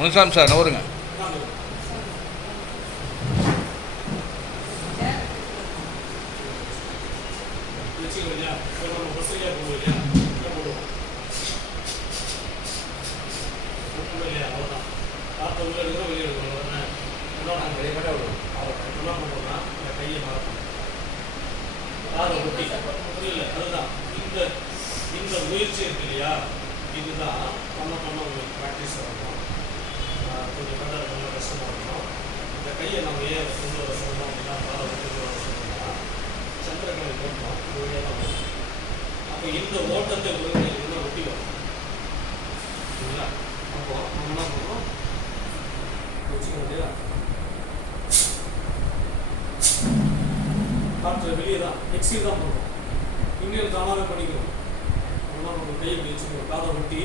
Munusamy sir நவருங்க. போடுவோம் என்ன இந்த கையை அதுதான் இந்த இந்த முயற்சி இருக்கு இல்லையா? இதுதான் பண்ண பண்ண உங்களுக்கு ப்ராக்டிஸ் ஆகணும் கொஞ்சம் கண்ட ரொம்ப கஷ்டமாக இருக்கும் இந்த கையை நம்ம ஏன் கொண்டு வர சொல்லணும் அப்படின்னா பாலை கொண்டு வர சொல்லணும்னா சந்திரக்கலை ஓட்டணும் இது வழியாக தான் வரும் அப்போ இந்த ஓட்டத்தை ஒருங்கிணைந்து இன்னும் ஒட்டி வரும் சரிங்களா அப்போ நம்ம என்ன பண்ணுறோம் வச்சுக்கணும் இல்லையா காற்று வெளியே தான் எக்ஸீல் தான் பண்ணுறோம் இங்கே தானாகவே பண்ணிக்கிறோம் நம்ம கையை இப்படி வச்சுக்கிறோம் காதை ஒட்டி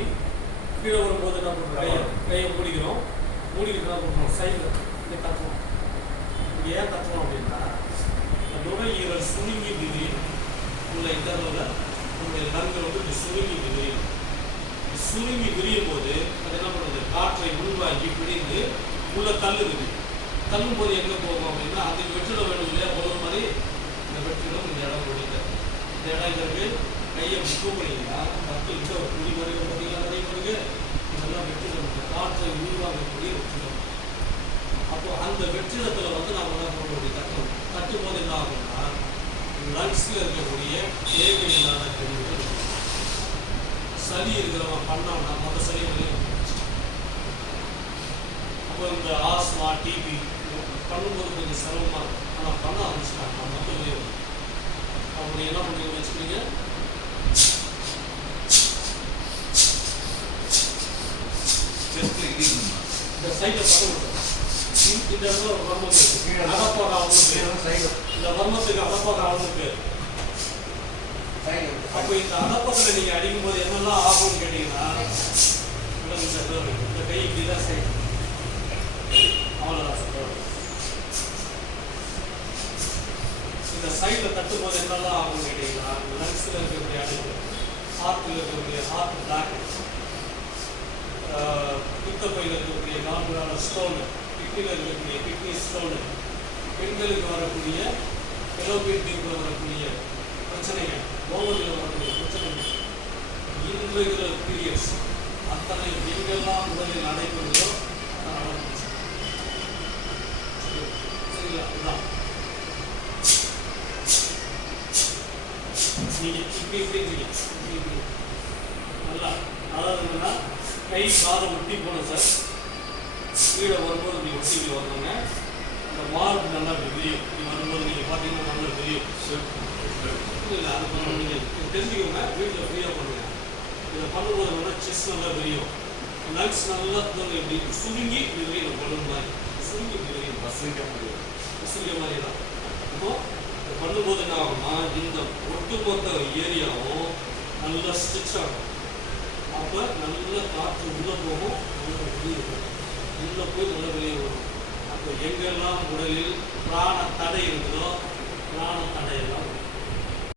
கீழே வரும்போது என்ன பண்ணுறோம் கையை கையை மூடிக்கிட்டு என்ன பண்ணுறோம் சைடில் இப்படி தட்டுறோம் ஏன் தட்டுறோம் அப்படின்னா இந்த நுரையீரல் சுருங்கி விரியும் உள்ள இன்டர்வலில் உங்களுடைய லங்கள் வந்து இப்படி சுருங்கி விரியும் சுருங்கி விரியும் போது அது என்ன பண்ணுறது காற்றை உள்வாங்கி பிடிந்து உள்ள தள்ளுது. தள்ளும் போது எங்கே போகும் அப்படின்னா அந்த வெற்றிட வேண்டும் இல்லையா? ஒரு மாதிரி இந்த வெற்றிடம் இந்த இடம் முடிக்க இந்த இடம் இதற்கு கையை முக்கு பண்ணிங்கன்னா பத்து இந்த குடி வருக பார்த்தீங்களா நிறைய வருக இதெல்லாம் வெற்றிடம் காற்றை உள்வாங்கக்கூடிய வெற்றிடம் அப்போ அந்த வெற்றிடத்துல வந்து நாம என்ன பண்ண முடியும்? தட்டணும் தட்டும் போது என்ன ஆகும்னா லங்ஸ்ல இருக்கக்கூடிய தேவையில்லாத கழிவுகள் சளி இருக்கிறவன் பண்ணோம்னா மொத்த சளி. அப்போ இந்த ஆஸ்மா டிபி பண்ணும்போது கொஞ்சம் சிரமமா இருக்கும். ஆனால் பண்ண ஆரம்பிச்சிட்டாங்க மொத்தம் வெளியே வரும் அப்படி என்ன பண்ணுறீங்கன்னு வச்சுக்கிறீங்க இந்த சைடில் பண்ண இந்த இடத்துல ஒரு வர்மம் இருக்கு. அகப்போக அவனுக்கு இந்த வர்மத்துக்கு அகப்போக அவனுக்கு அப்போ இந்த அகப்பத்தில் நீங்க அடிக்கும் போது என்னெல்லாம் ஆகும்னு கேட்டீங்கன்னா இந்த இந்த curve, இந்த கை இப்படி தான் சைடு அவ்வளோதான் சார் இந்த சைடில் தட்டும் போது என்னெல்லாம் ஆகும்னு கேட்டீங்கன்னா லங்ஸில் இருக்கக்கூடிய அடிப்பு ஹார்ட்டில் இருக்கக்கூடிய ஹார்ட் பிளாக் பித்தப்பையில் இருக்கக்கூடிய நான்கு ஸ்டோனு கிட்னியில் இருக்கக்கூடிய கிட்னி ஸ்டோனு. பெண்களுக்கு வரக்கூடிய எலோபியன் தீர்ப்பில் வரக்கூடிய பிரச்சனைகள் ஓவரில் வரக்கூடிய பிரச்சனைகள். இன்ரெகுலர் பீரியட்ஸ் அத்தனை எங்கெல்லாம் உடலில் நடைபெறுதோ அத்தனை சரிங்களா? இதுதான் நீங்க இப்படி இப்படி இருந்தீங்க. இப்படி நல்லா அதாவது என்னன்னா கை காதை ஒட்டி போனோம் சார். கீழே வரும்போது இப்படி ஒட்டி இப்படி வரணுங்க? அந்த மார்பு நல்லா விரியும் இப்படி வரும்போது நீங்கள் பார்த்தீங்கன்னா நல்லா விரியும் இல்லை அது பண்ணணும் நீங்கள் தெரிஞ்சுக்கோங்க. வீட்டில் ஃப்ரீயாக பண்ணுங்க. இதை பண்ணும்போது நல்லா செஸ் நல்லா விரியும். லங்ஸ் நல்லா தூங்க இப்படி சுருங்கி இப்படி விரியும் பலூன் மாதிரி. சுருங்கி இப்படி விரியும் சுருங்க மாதிரி தான் அப்போ இது பண்ணும்போது என்ன ஆகும்னா இந்த ஒட்டுமொத்த ஏரியாவும் நல்லா ஸ்டிச் ஆகும். அப்போ நல்ல காற்று உள்ளே போகும். நல்ல வெளியே வரும் உள்ளே போய் உள்ள வெளியே வரும். அப்போ எங்கெல்லாம் உடலில் பிராண தடை இருக்குதோ பிராண தடையெல்லாம்